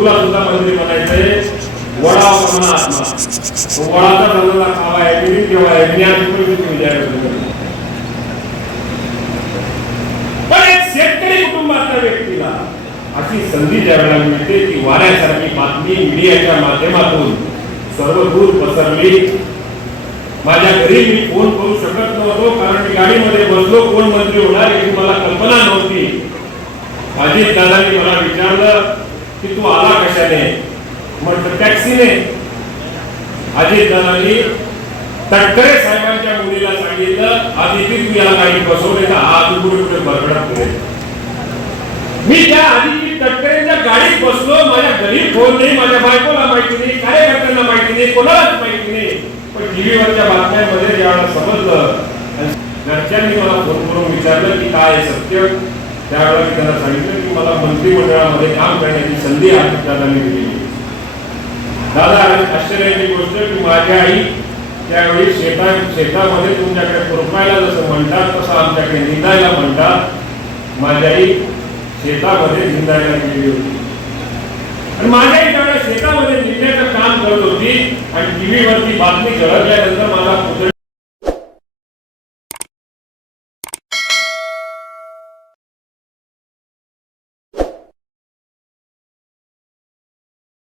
तुला सुद्धा मंत्री म्हणायचंय वडा म्हणा आत्मा. वडाचा धंदा खावा आहे की तेव्हा आहे? मी पण एक शेतकरी कुटुंबातल्या व्यक्तीला अशी संधी ज्यावेळेला मिळते ती वाऱ्यासारखी बातमी मीडियाच्या माध्यमातून सर्व दूर पसरली. माझ्या घरी मी फोन करू शकत नव्हतो कारण मी गाडीमध्ये बसलो कोण मंत्री होणार याची मला कल्पना नव्हती. माझी दादांनी मला विचारलं की तू आला कशाने? म्हटलं टॅक्सीने अजित दादांनी तटकरे साहेबांच्या मुलीला सांगितलं आदिती तू याला काही बसवले का? आज कुठे कुठे बरगडा पुढे मी त्या आदिती तटकरेंच्या गाडीत बसलो. माझ्या घरी फोन नाही माझ्या बायकोला माहिती नाही कार्यकर्त्यांना माहिती नाही कोणालाच माहिती नाही. पण टीव्हीवरच्या बातम्यांमध्ये ज्यावेळेला समजलं. घरच्यांनी मला फोन करून विचारलं की काय सत्य? त्यावेळेला मी त्यांना सांगितलं की मला मंत्रिमंडळामध्ये काम करण्याची संधी आज दादांनी दिलेली दादा आश्चर्याची गोष्ट की माझी आई त्यावेळी शेता शेतामध्ये तुमच्याकडे खुरपायला जसं म्हणतात तसं आमच्याकडे निंदायला म्हणतात. माझी आई शेतामध्ये निंदायला गेली होती. आणि माझ्या एका शेतामध्ये निघण्याचं काम करत होती आणि टीव्हीवरती बातमी झळकल्यानंतर मला